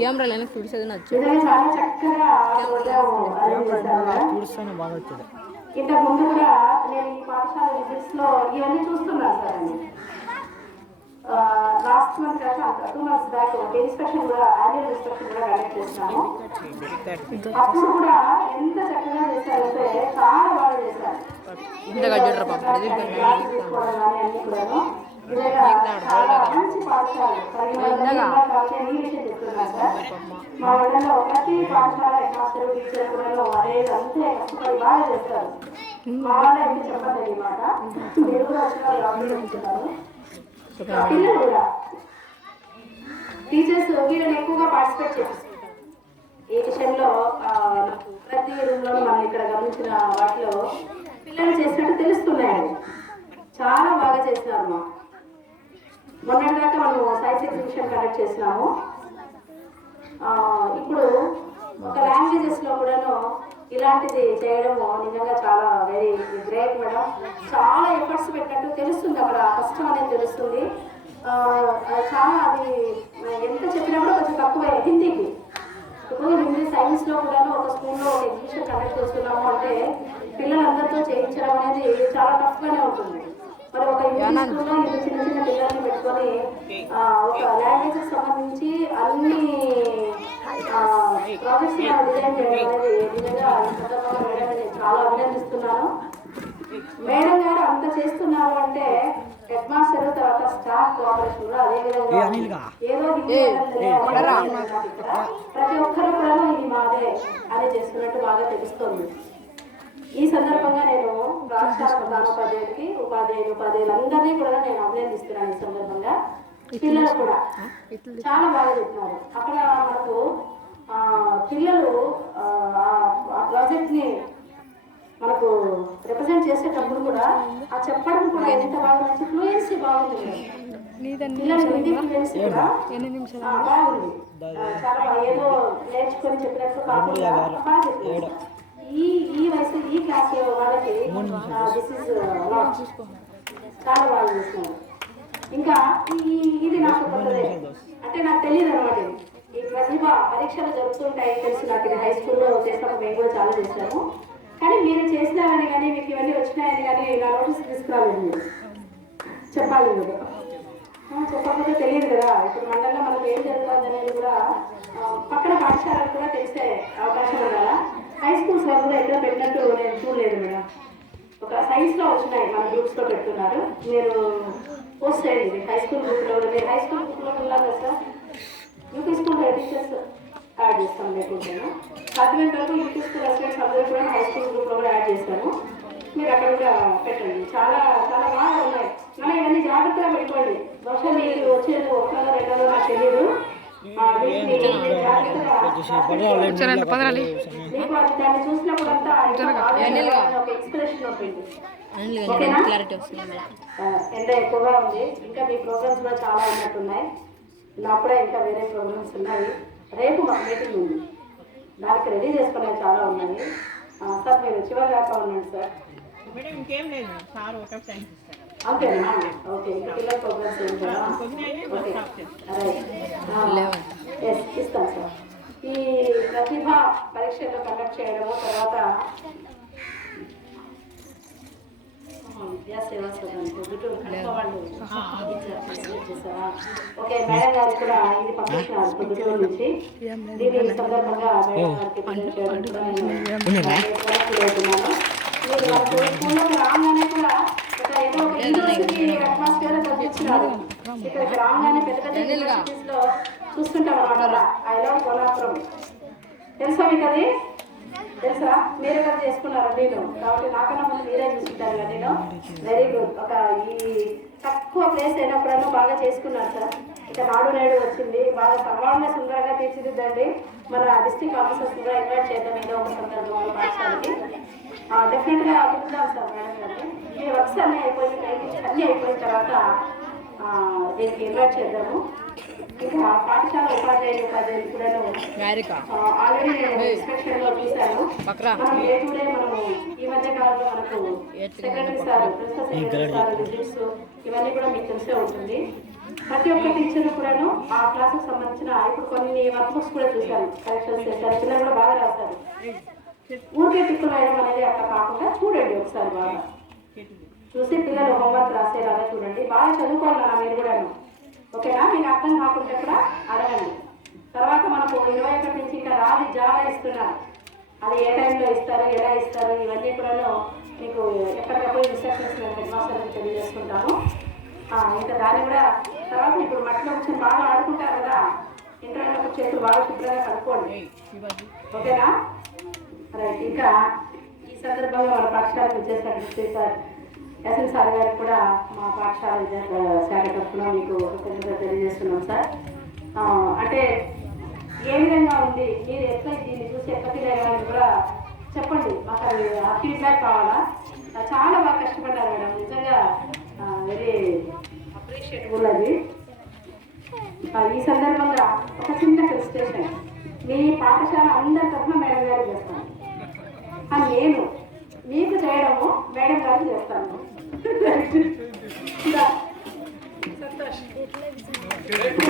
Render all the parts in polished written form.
Camera line చూసేది నచ్చు చాలా చక్కగా చూస్తానే బాగా వచ్చేది. ఇంతకు ముందు కూడా నేను ఈ పాఠశాల విజిట్స్ లో ఇవన్నీ చూస్తున్నాను సార్ అండి. లాస్ట్ మంత్ కాక 2 months బ్యాక్ ఇన్స్పెక్షన్ కూడా యాన్యువల్ ఇన్స్పెక్షన్ కూడా కండక్ట్ చేస్తున్నాము. అప్పుడు కూడా ఎంత చక్కగా చేశారంటే చాలా బాగా చేశారు. మంచి పాఠశాల మా ఊళ్ళలో ప్రతి పాఠశాల మాస్టర్ టీచర్ కూడా అదే అంతే కష్టపడి బాగా చేస్తారు. మా వాళ్ళ అయితే చెప్పండి అనమాట. మీరు కూడా వచ్చినారు. పిల్లలు కూడా టీచర్స్ వీళ్ళని ఎక్కువగా పార్టిసిపేట్ చేస్తారు ఈ విషయంలో. ప్రతి రూమ్ లో మనం ఇక్కడ గమనించిన వాటిలో పిల్లలు చేసినట్టు తెలుస్తున్నాయండి. చాలా బాగా చేసినారు. మొన్నటి దాకా మనము సైన్స్ ఎగ్జిబిషన్ కండక్ట్ చేసినాము. ఇప్పుడు ఒక లాంగ్వేజెస్ లో కూడాను ఇలాంటిది చేయడము నిజంగా చాలా వెరీ గ్రేట్ మేడం. చాలా ఎఫర్ట్స్ పెట్టినట్టు తెలుస్తుంది, అక్కడ కష్టం అనేది తెలుస్తుంది. చాలా అది ఎంత చెప్పినా కూడా కొంచెం తక్కువే హిందీకి. ఇప్పుడు హిందీ సైన్స్ లో కూడాను ఒక స్కూల్లో ఒక ఎగ్జిబిషన్ కండక్ట్ చేస్తున్నాము అంటే పిల్లలందరితో చేయించడం అనేది చాలా టఫ్ గానే ఉంటుంది. మరి ఒక ఇంగ్లీష్ స్కూల్లో ఇంత చిన్న చిన్న పిల్లల్ని పెట్టుకొని ఒక లాంగ్వేజెస్ సంబంధించి అన్ని ప్రాజెక్ట్స్ డిజైన్ చేయడం అనేది నిజంగా చాలా అభినందిస్తున్నాను. మేడం గారు అంత చేస్తున్నారు అంటే హెడ్ మాస్టర్ తర్వాత స్టాఫ్ కోఆపరేషన్ కూడా అదే విధంగా ఏదో ప్రతి ఒక్కరు కూడా ఇది మాదే అని చేస్తున్నట్టు బాగా తెలుస్తుంది. ఈ సందర్భంగా నేను పాఠశాల ప్రధానోపాధ్యాయుడికి ఉపాధ్యాయులందరినీ కూడా నేను అభినందిస్తున్నాను. ఈ సందర్భంగా పిల్లలు కూడా చాలా బాగా చెప్తున్నారు. అక్కడ మనకు పిల్లలు ఆ ప్రాజెక్ట్ ని మనకు రిప్రజెంట్ చేసేటప్పుడు కూడా ఆ చెప్పడం కూడా ఎంత బాగా మంచి ఫ్లూయెన్సీ బాగుంది. పిల్లలు హిందీ ఫ్లూయెన్సీ కూడా బాగుంది. చాలా ఏదో నేర్చుకొని చెప్పినట్టు కాకుండా బాగా చెప్పారు. ఈ వయసు ఈ క్లాస్ వాళ్ళకి దిస్ ఇస్ చాలా బాగా చేస్తున్నారు. ఇంకా ఇది నాకు కొత్తదే అంటే నాకు తెలియదు అనమాట. ఈ ప్రతిభ పరీక్షలు జరుగుతుంటాయి తెలుసు నాకు. ఇది హై స్కూల్లో చేసినప్పుడు మేము కూడా చాలా చేశాము. కానీ మీరు చేసినారని కానీ మీకు ఇవన్నీ వచ్చినాయని కానీ ఇలా నోటీస్ తీసుకురాలేదు. మీరు చెప్పాలి. మీరు చెప్పకపోతే తెలియదు కదా. ఇప్పుడు మండలంలో మనకు ఏం జరుగుతుంది అనేది కూడా పక్కన పాఠశాలకు కూడా తెలిసే అవకాశం ఉండాలా. హై స్కూల్స్ లో కూడా ఎక్కడ పెట్టినట్టు నేను చూడలేదు మేడం. ఒక సైన్స్ లో వచ్చినాయి మన గ్రూప్స్ లో పెడుతున్నారు. మీరు పోస్ట్ చేయండి హై స్కూల్ గ్రూప్ లో. మీరు హై స్కూల్ గ్రూప్ లో ఉన్నారు కదా sir. UP school teachers add చేస్తాం లేకుంటాను. సాధ్యమైన వరకు యూపీ స్కూల్ అసిస్టెంట్స్ అందరూ కూడా హై స్కూల్ గ్రూప్ లో కూడా యాడ్ చేస్తాను. మీరు అక్కడ కూడా పెట్టండి. చాలా చాలా బాగా ఉన్నాయి. మనం ఇవన్నీ జాగ్రత్తగా పెట్టుకోండి. బహుశా మీకు వచ్చేది ఒకటో రెండో నాకు తెలియదు. దాన్ని చూసినప్పుడు అంతా ఒక ఎక్స్ప్రెషన్ ఉంటుంది. ఎండ ఎక్కువగా ఉంది. ఇంకా మీ ప్రోగ్రామ్స్ కూడా చాలా ఉన్నట్టున్నాయి. నాకు కూడా ఇంకా వేరే ప్రోగ్రామ్స్ ఉన్నాయి. రేపు మాకు మీటింగ్ ఉంది, దానికి రెడీ చేసుకునేవి చాలా ఉన్నాయి. సార్ మీరు చివరి దాకా ఉన్నాడు సార్. అంతేనా? ఓకే. ఇంకా పిల్లల ప్రోగ్రామ్స్ ఏం కదా. ఇస్తాను సార్. ఈ ప్రతిభ పరీక్షల్లో కండక్ట్ చేయడము తర్వాత ఓకే మేడం గారు కూడా ఇది పంపించినారు గుంటూరు నుంచి. దీని సందర్భంగా మేడం గారికి స్కూల్లోకి రాగానే కూడా ఏదో ఒక యూనివర్సిటీ అట్మాస్ఫియర్ కల్పించినారు. ఇక్కడికి రాగానే పెద్ద పెద్ద యూనివర్సిటీస్ లో చూస్తుంటాం అన్నమాట. ఐ లవ్ కోలాపురం తెలుసా మీకు? అది తెలుసా? మీరే కదా చేసుకున్నారు నేను కాబట్టి నాకన్నా ముందు మీరే చూసుకుంటారు కదా. నేను వెరీ గుడ్. ఒక ఈ తక్కువ ప్లేస్ అయినప్పుడన్నా బాగా చేసుకున్నారు సార్. ఇక నాడు నేడు వచ్చింది. బాగా సర్వాంగ సుందరంగా తీర్చిదిద్దండి. మన డిస్ట్రిక్ట్ ఆఫీసర్స్ కూడా ఇన్వైట్ చేద్దాం ఏదో ఒక సందర్భంలో పాఠశాలకి. డెఫినెట్ గా అడుగుతాం సార్ మేడం గారిని. మీ వర్క్స్ అన్నీ అయిపోయిన తర్వాత దీనికి ఇన్వైట్ చేద్దాము. ఇంకా పాఠశాల ఉపాధ్యాయులు కూడా ఆల్రెడీ నేను ఇన్స్పెక్షన్ లో చూశాను. మనం డే టు డే మనము ఈ మధ్య కాలంలో మనకు secretary sir, principal secretary sir visits ఇవన్నీ కూడా మీకు తెలిసే ఉంటుంది. ప్రతి ఒక్క టీచర్ కూడాను ఆ క్లాసుకు సంబంధించిన ఇప్పుడు కొన్ని వర్క్ బుక్స్ కూడా చూశాను, కరెక్షన్స్ చేశారు, పిల్లలు కూడా బాగా రాస్తారు. ఊరికే టిక్కులు రాయడం అనేది అట్లా కాకుండా చూడండి ఒకసారి, బాగా చూసి పిల్లలు హోంవర్క్ రాసేలాగా చూడండి. బాగా చదువుకోవాలన్నా మీరు కూడాను, ఓకేనా? మీకు అర్థం కాకుంటే కూడా అడగండి. తర్వాత మనకు 21 నుంచి ఇంకా రాది జావా ఇస్తున్నారు, అది ఏ టైంలో ఇస్తారు, ఎలా ఇస్తారు, ఇవన్నీ కూడా మీకు ఎప్పటికప్పుడు ఇన్స్ట్రక్షన్స్ మేము హెడ్ మాస్టర్కి తెలియజేసుకుంటాము. ఇంకా దాన్ని కూడా తర్వాత ఇప్పుడు మట్టిలో కూర్చొని బాగా ఆడుకుంటారు కదా, ఇంటర్వ్యూలో చేతులు బాగా శుభ్రంగా కలుపుకోండి, ఓకేనా? రైట్. ఇంకా ఈ సందర్భంగా మన పాఠశాలకు వచ్చేసరికి సార్ ఎస్ఎన్ సార్ గారికి కూడా మా పాఠశాల విద్యార్థుల శాఖ తరఫున మీకు కృతజ్ఞతలు తెలియజేస్తున్నాం సార్. అంటే ఏ విధంగా ఉంది, మీరు ఎట్లా దీన్ని చూసి ఎట్లా ఫీల్ అయ్యారని కూడా చెప్పండి, మాకు అది ఆ ఫీడ్బ్యాక్ కావాలా. చాలా బాగా కష్టపడ్డారు మేడం, నిజంగా వెరీ అప్రిషియేటబుల్ అది. ఈ సందర్భంగా ఒక చిన్న ఫెలిసిటేషన్ మీ పాఠశాల అందరి తరఫున మేడం గారు చేస్తాను, నేను మీకు చేయడము మేడం గారు చేస్తాను.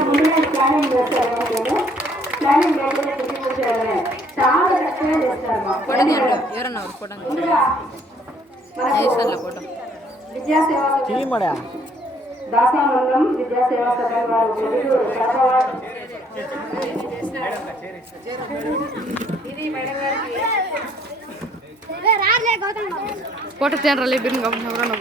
ముందుగా ప్లానింగ్ చేస్తారు, ప్లానింగ్ లేకుండా ఎగ్జిక్యూట్ చేయాలి, చాలా చక్కగా చేస్తారు. ముందుగా విద్యాసేవ దాసానందం విద్యాసేవా సదన్ వారు ఇది మేడం గారికి ఫోటో తీయండి ఎవరన్నా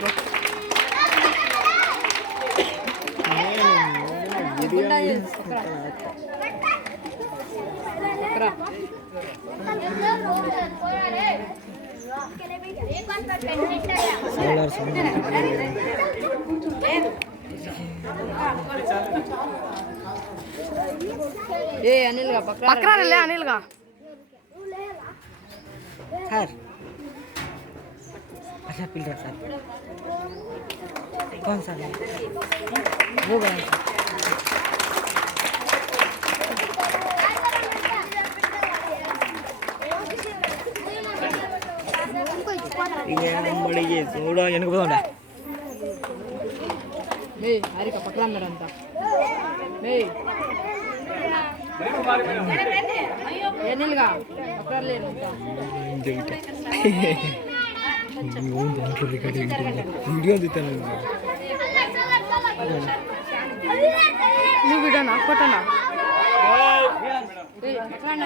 ఏ అనిల్ గా పక్కన లే అనిల్ గా सर अच्छा पिल रहा सर कौन सा वो बना बड़ी ये थोड़ा எனக்கு போடா மே ஹரிக்க பக்கறாங்க அந்த மே ఏనిల్గా పక్కర్లేను వీడియో తీస్తాను నువ్వు వీడియోనా ఫోటోనా పక్కన